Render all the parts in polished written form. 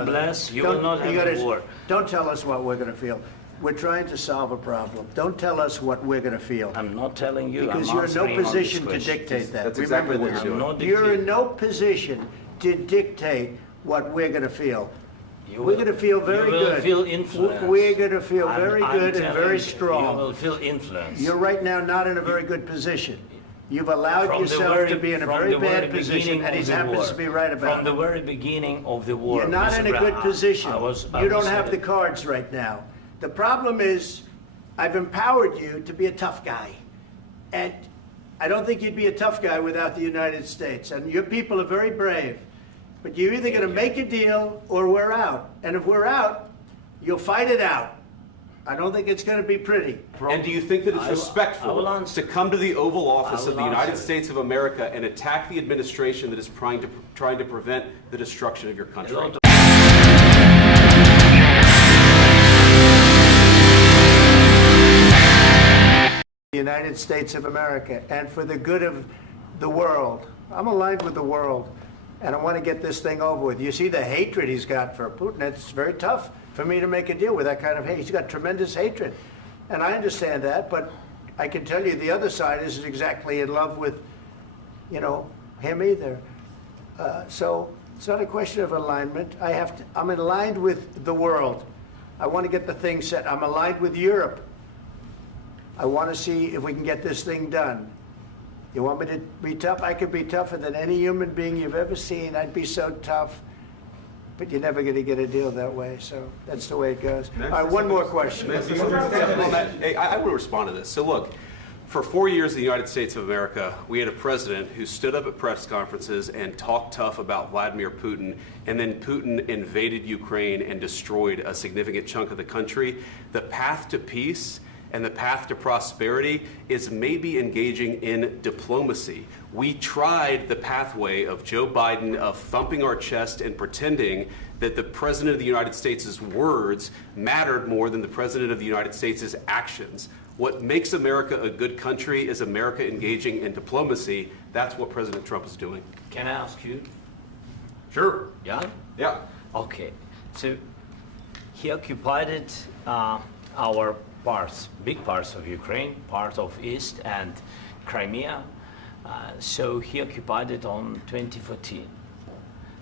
Unless you will not have a war. Don't tell us what we're going to feel. We're trying to solve a problem. Don't tell us what we're going to feel. I'm not telling you. Because you're in no position to dictate that. That's exactly what Remember you're this. doing. You're in no position to dictate what we're going to feel. You We're going to feel very you will good. Feel influence. We're going to feel very I'm good and telling very you, strong. You will feel influence. You're right now not in a very good position. You've allowed yourself to be in a very bad position, and he happens to be right about it. From the very beginning of the war. You're not in a good position. You don't have the it. cards right now. The problem is, I've empowered you to be a tough guy. And I don't think you'd be a tough guy without the United States. And your people are very brave. But you're either going to make a deal or we're out. And if we're out, you'll fight it out. I don't think it's going to be pretty. And do you think that it's respectful to come to the Oval Office of the United States of America and attack the administration that is trying to prevent the destruction of your country? The United States of America, and for the good of the world. I'm aligned with the world, and I want to get this thing over with. You see the hatred he's got for Putin. It's very tough for me to make a deal with that kind of hate. He's got tremendous hatred, and I understand that, but I can tell you the other side isn't exactly in love with, you know, him either. So it's not a question of alignment. I'm aligned with the world. I want to get the thing set. I'm aligned with Europe. I want to see if we can get this thing done. You want me to be tough? I could be tougher than any human being you've ever seen. I'd be so tough. But you're never going to get a deal that way, so that's the way it goes. All right, one more question. Hey, I want to respond to this. So look, for 4 years in the United States of America, we had a president who stood up at press conferences and talked tough about Vladimir Putin, and then Putin invaded Ukraine and destroyed a significant chunk of the country. The path to peace and the path to prosperity is maybe engaging in diplomacy. We tried the pathway of Joe Biden, of thumping our chest and pretending that the President of the United States' words mattered more than the President of the United States' actions. What makes America a good country is America engaging in diplomacy. That's what President Trump is doing. Can I ask you? Sure. Yeah? Yeah. Okay. So he occupied our parts, big parts of Ukraine, part of East and Crimea. So he occupied it on 2014.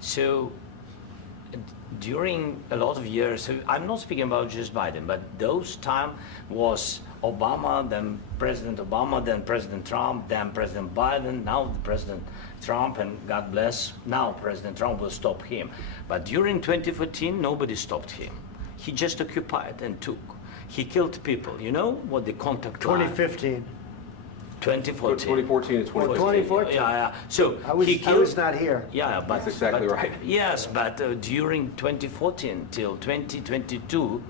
So during a lot of years, so I'm not speaking about just Biden, but those time was Obama, then President Obama, then President Trump, then President Biden, now President Trump, and God bless, now President Trump will stop him. But during 2014, nobody stopped him. He just occupied and took. He killed people. You know what the contact line? 2015. 2014. 2014 and 2014. 2014. Yeah. So I was not here. Yeah, but that's exactly right. Yes, but during 2014 till 2022,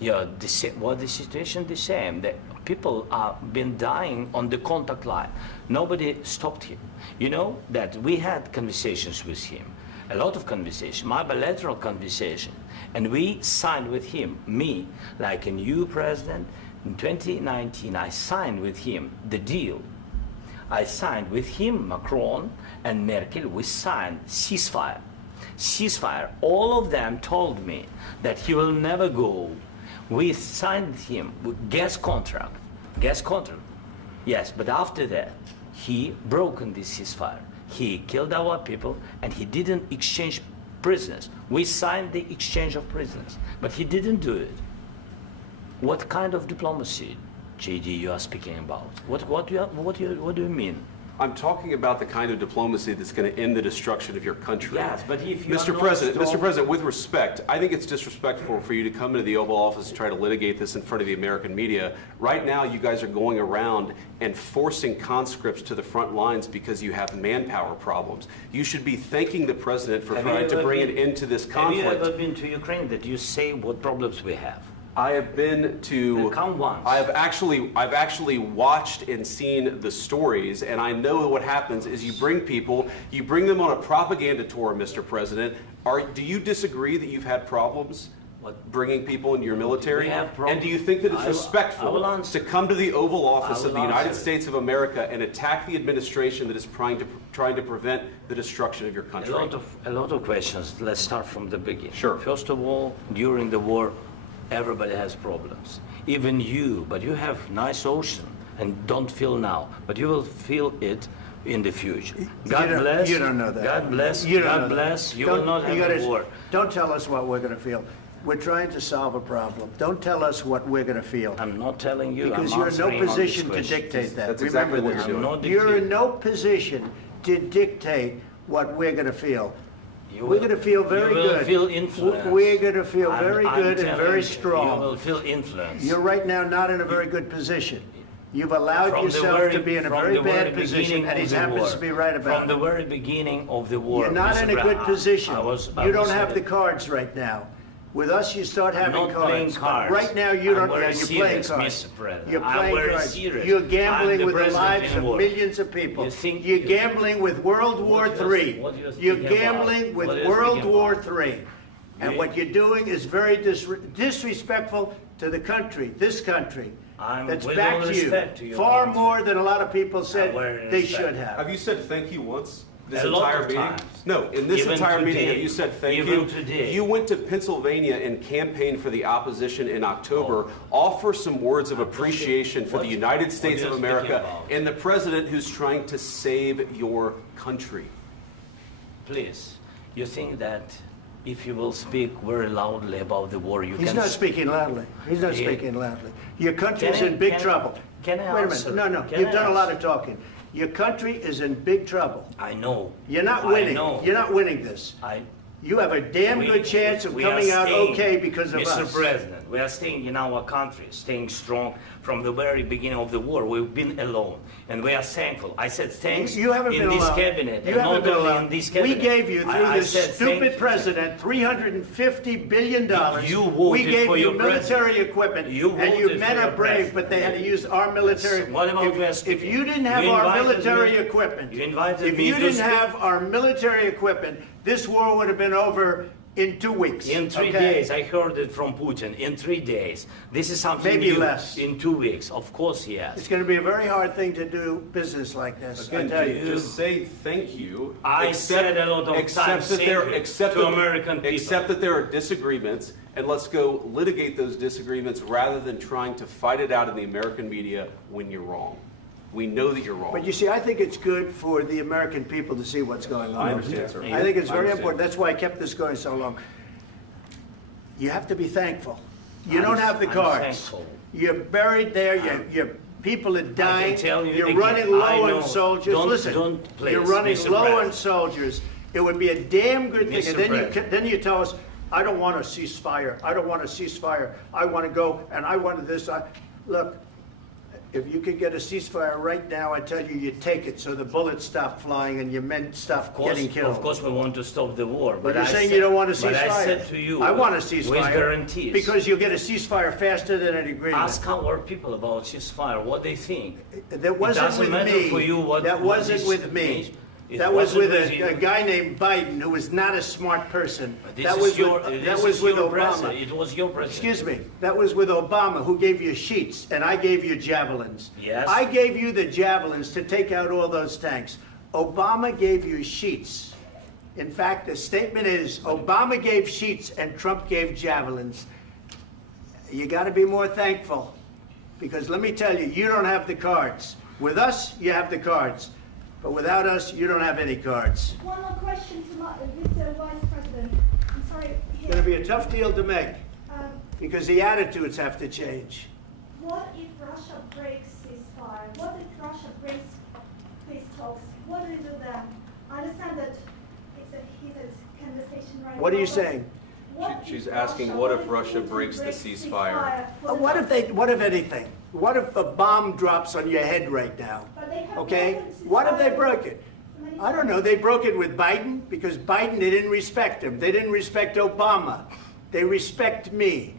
yeah, the situation the same. The people have been dying on the contact line. Nobody stopped him. You know that we had conversations with him, a lot of conversations, my bilateral conversation, and we signed with him, me, like a new president. In 2019, I signed with him the deal. I signed with him, Macron and Merkel, we signed ceasefire. Ceasefire. All of them told me that he will never go. We signed him with gas contract. Gas contract. Yes, but after that, he broken this ceasefire. He killed our people and he didn't exchange prisoners. We signed the exchange of prisoners, but he didn't do it. What kind of diplomacy, JD, you are speaking about? What do you mean? I'm talking about the kind of diplomacy that's going to end the destruction of your country. Yes, but if you Mr. President, with respect, I think it's disrespectful for you to come into the Oval Office and try to litigate this in front of the American media. Right now, you guys are going around and forcing conscripts to the front lines because you have manpower problems. You should be thanking the President for trying to bring an end to this conflict. Have you ever been to Ukraine that you say what problems we have? I have been to. Count once. I've actually watched and seen the stories, and I know what happens is you bring people, you bring them on a propaganda tour, Mr. President. Do you disagree that you've had problems bringing people into your military? And do you think that it's respectful to come to the Oval Office of the United States of America and attack the administration that is trying trying to prevent the destruction of your country? A lot of questions. Let's start from the beginning. Sure. First of all, during the war, everybody has problems. Even you, but you have nice ocean and don't feel now, but you will feel it in the future. God bless. You don't know that. God bless. You don't God know bless. that. You will not have a war. Don't tell us what we're going to feel. We're trying to solve a problem. Don't tell us what we're going to feel. I'm not telling you. Because I'm you're in no answering on position this to question. dictate that. That's Remember exactly what this. you're doing. I'm not You're in dictating. no position to dictate what we're going to feel. You We're will- going to feel very you will good. Feel influence. We're going to feel very I'm good and telling very you, strong. You will feel influence. You're right now not in a very good position. You've allowed From the yourself very- to be in a from very the very bad position, beginning and he of the happens war. to be right about From the it. very beginning of the war. You're not Mr. in a good Brown, position. I You don't was have the saying- cards right now. With us, you start having not playing cards. cards. Right now, you don't. I'm very You're playing serious, cards. Mr. President. You're I'm playing very cards. serious. You're I'm gambling the with the president lives in of war. millions of people. You think- You're you- gambling with World War What you're- III. what you're You're speaking about? gambling with What you're World speaking War about? III. And You- what you're doing is very disrespectful to the country, this country. That's with all backed you respect to your far country. more than a lot of people said very they respect. should have. Have you said thank you once? This A lot entire of meeting? times. No, in this Even entire meeting, today. have you said thank Even you? today. You went to Pennsylvania and campaigned for the opposition in October. Offer some words of appreciation for what- the United what States you're of speaking America about? and the president who's trying to save your country. Please, you think that if you will speak very loudly about the war, you He's can... not speaking loudly. He's not He- speaking loudly. Your country is Can I- in big can I- trouble. can I Wait a answer? minute. No, Can you've I done a lot answer? of talking. Your country is in big trouble. I know. You're not I winning. know. You're not winning this. You have a damn good chance of we are coming out staying, okay because of Mr. us. President, we are staying in our country, staying strong from the very beginning of the war. We've been alone, and we are thankful. I said thanks You haven't in been this alone. cabinet, You and haven't not been only alone. in this We cabinet. gave you, through I this said thank stupid you. president, $350 billion. You voted We gave for you your military president. equipment, You and you voted men for are your brave, president. but they had to use our military. What about West If Virginia? you didn't have You our invited military me- equipment, you invited if me you to didn't speak. have our military equipment, this war would have been over in 2 weeks. In 3 okay? days, I heard it from Putin. In 3 days, this is something Maybe new. less. In 2 weeks, of course, yes. It's going to be a very hard thing to do business like this. I Again, tell you. just say thank you. I said a lot of times that there, thank you accept to that- American people. Accept that there are disagreements, and let's go litigate those disagreements rather than trying to fight it out in the American media when you're wrong. We know that you're wrong. But you see, I think it's good for the American people to see what's going on. I understand, sir. I think it's I very understand. important. That's why I kept this going so long. You have to be thankful. You I'm- don't have the I'm cards. thankful. You're buried there. Your people are dying. tell you You're again, running I low know. on soldiers. Don't- Listen, don't please, you're running Mr. low on President. soldiers. It would be a damn good thing. Mr. And then President. then you tell us, I don't want a ceasefire. I don't want a ceasefire. I want to go and I want this. Look, if you could get a ceasefire right now, I tell you, you take it so the bullets stop flying and your men stop getting killed. Of course, we want to stop the war. But you're I saying said- you don't want a ceasefire. But I said to you, I want a ceasefire. with guarantees. Because you'll get a ceasefire faster than an agreement. Ask our people about ceasefire, what they think. That wasn't doesn't with matter me. for you what- That what wasn't this with me. means. It That was wasn't with with you. a guy named Biden who was not a smart person. This That is was your, with, this that was is with your Obama. president. It was your president. Excuse me. That was with Obama, who gave you sheets, and I gave you javelins. Yes. I gave you the javelins to take out all those tanks. Obama gave you sheets. In fact, the statement is Obama gave sheets and Trump gave javelins. You got to be more thankful, because let me tell you, you don't have the cards. With us, you have the cards. But without us, you don't have any cards. One more question to Mr. Vice President. I'm sorry. It's going to be a tough deal to make, Um, because the attitudes have to change. what if Russia breaks ceasefire? What if Russia breaks peace talks? What do you do then? I understand that it's a heated conversation right now. What are you but saying? what She's if asking, Russia- what if if Russia Putin breaks the breaks ceasefire? What if anything? What if a bomb drops on your head right now? But they have Okay? broken What if they ceasefire broke it? many I don't know. times. They broke it with Biden because Biden, they didn't respect him. They didn't respect Obama. They respect me.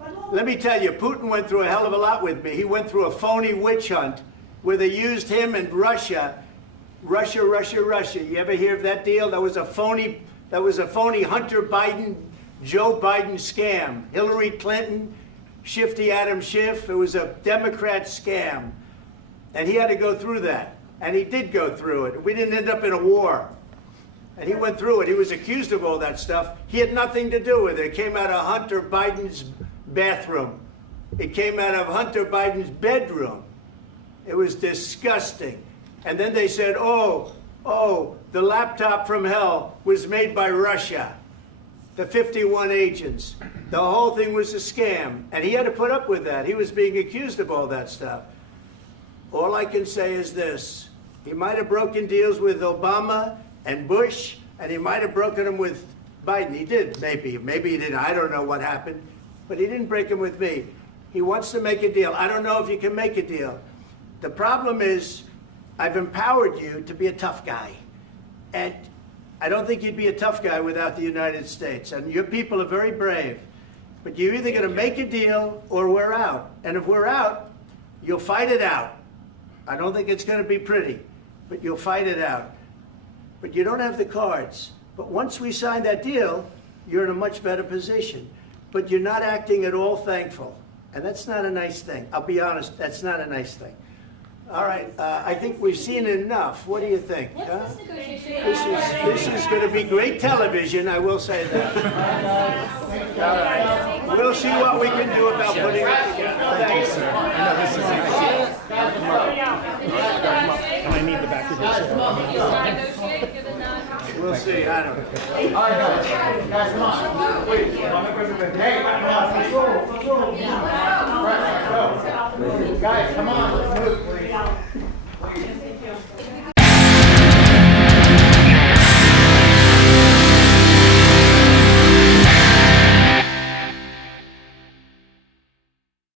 But what- Let me tell you, Putin went through a hell of a lot with me. He went through a phony witch hunt where they used him and Russia. Russia. You ever hear of that deal? That was a phony Hunter Biden, Joe Biden scam. Hillary Clinton, Shifty Adam Schiff. It was a Democrat scam. And he had to go through that. And he did go through it. We didn't end up in a war. And he went through it. He was accused of all that stuff. He had nothing to do with it. It came out of Hunter Biden's bathroom. It came out of Hunter Biden's bedroom. It was disgusting. And then they said, oh, the laptop from hell was made by Russia. The 51 agents. The whole thing was a scam. And he had to put up with that. He was being accused of all that stuff. All I can say is this. He might have broken deals with Obama and Bush, and he might have broken them with Biden. He did, maybe. Maybe he didn't. I don't know what happened. But he didn't break them with me. He wants to make a deal. I don't know if you can make a deal. The problem is, I've empowered you to be a tough guy. And I don't think you'd be a tough guy without the United States. And your people are very brave. But you're either going to make a deal or we're out. And if we're out, you'll fight it out. I don't think it's going to be pretty, but you'll fight it out. But you don't have the cards. But once we sign that deal, you're in a much better position. But you're not acting at all thankful. And that's not a nice thing. I'll be honest, that's not a nice thing. All right, I think we've seen enough. What do you think? Huh? This is going to be great television, I will say that. All right. We'll see what we can do about putting it together. Thank you, sir. I know this is and I need the back of this. We'll see. I don't know. All right, guys, come on. Wait, hey, guys, come on, let's move.